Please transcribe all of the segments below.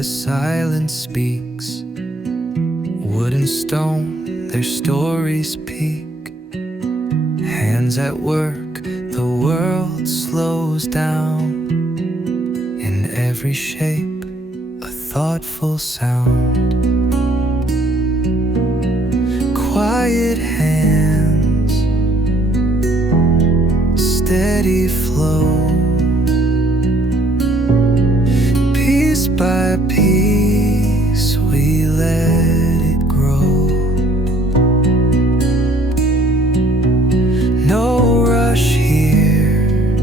the silence speaks. Wood and stone, their stories peak. Hands at work, the world slows down. In every shape, a thoughtful sound. Quiet hands, steady flow. Piece by piece, we let it grow. No rush here,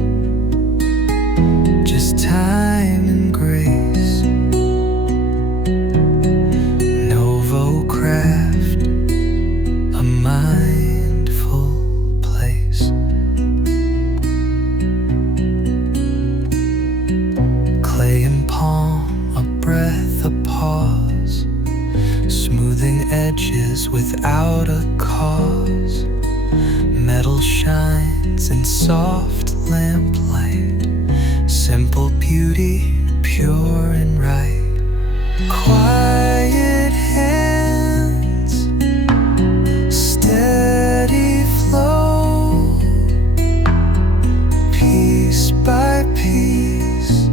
just time and grace. Novo craft, a mindful place. Clay and palm, a breath, a pause. Smoothing edges without a cause. Metal shines in soft lamplight. Simple beauty, pure and right. Quiet hands, steady flow. Piece by piece,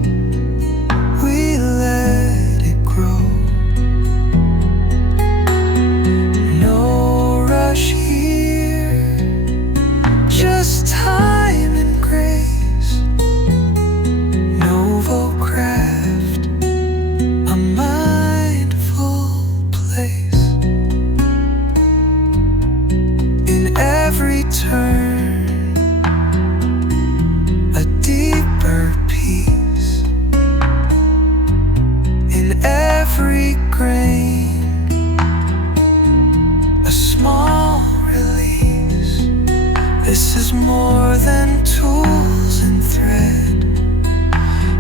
we let it grow. No rush here, just time and grace. Novo craft, a mindful place. In every turn, a deeper peace. In every grain, a small release. This is more than tools and thread.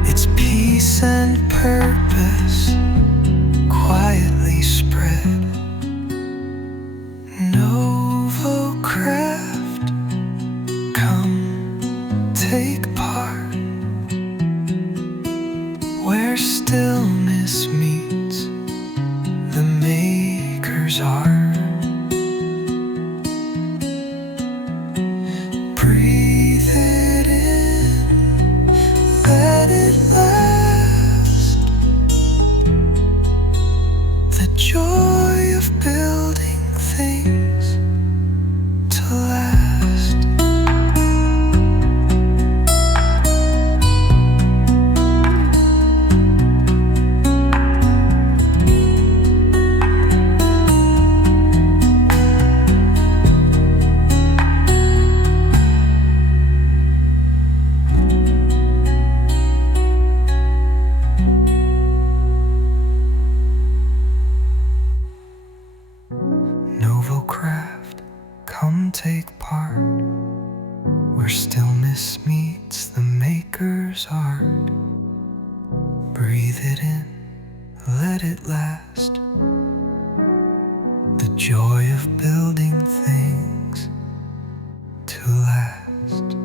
It's peace and purpose, quietly spread. Novo craft, come take part. Where stillness meets the maker's art. Breathe it in, let it last. The joy of building things to last. Novo craft, come take part. Where stillness meets the maker's art. Breathe it in, let it last. The joy of building things to last.